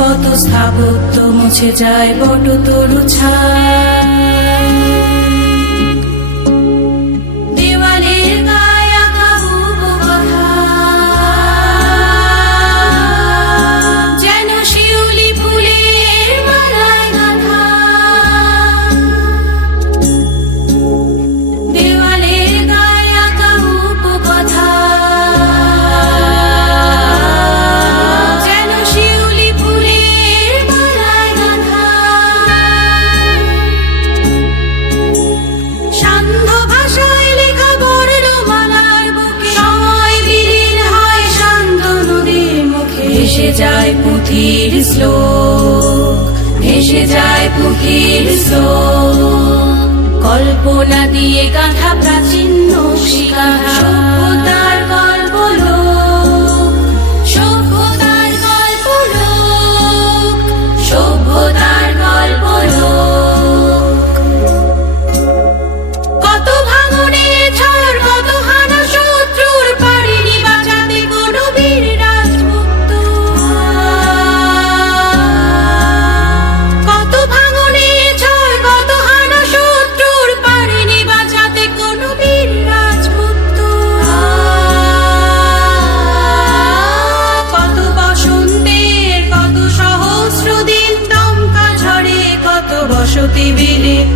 কত স্থাপত্য মুছে যায় বট তরু ছায় ভেসে যায় পুঁথির শ্লোক ভেসে যায় পুঁথির শ্লোক। কল্পনা দিয়ে গান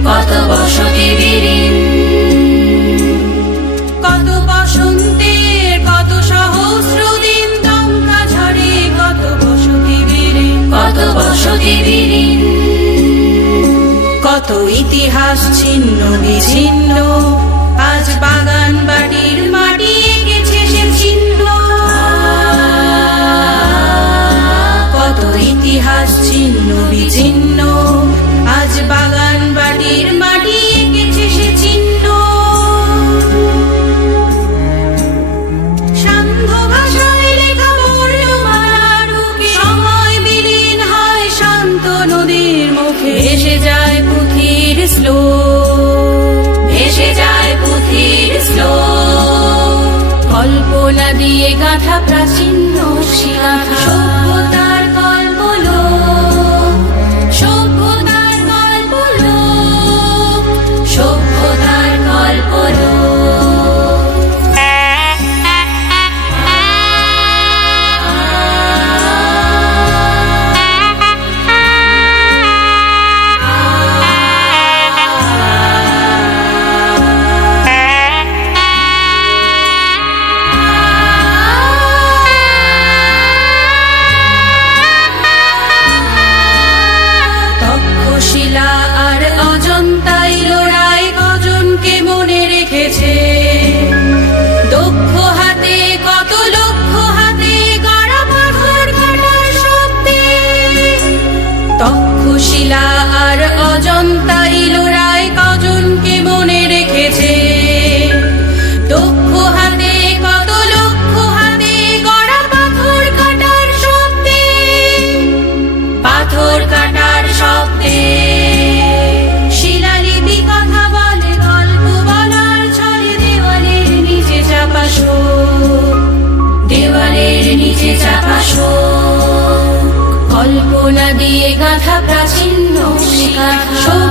কত বসতি বিলীন কত বসন্তের, কত সহস্র দিন দমকা ঝড়ে, কত বসতি বিলীন কত বসতি বিলীন কত ইতিহাস ছিন্ন বিছিন্ন আজ বাগান বাড়ির মাটি নদীর মুখে ভেসে যায় পুঁথির স্লো ভেসে যায় পুঁথির স্লো কল্পনা দিয়ে গাঁথা প্রাচীন শিয়া সভ্যতা ভেসে চাপা শোক। কল্পনা দিয়ে গাঁথা প্রাচীন নকশি কাঁথা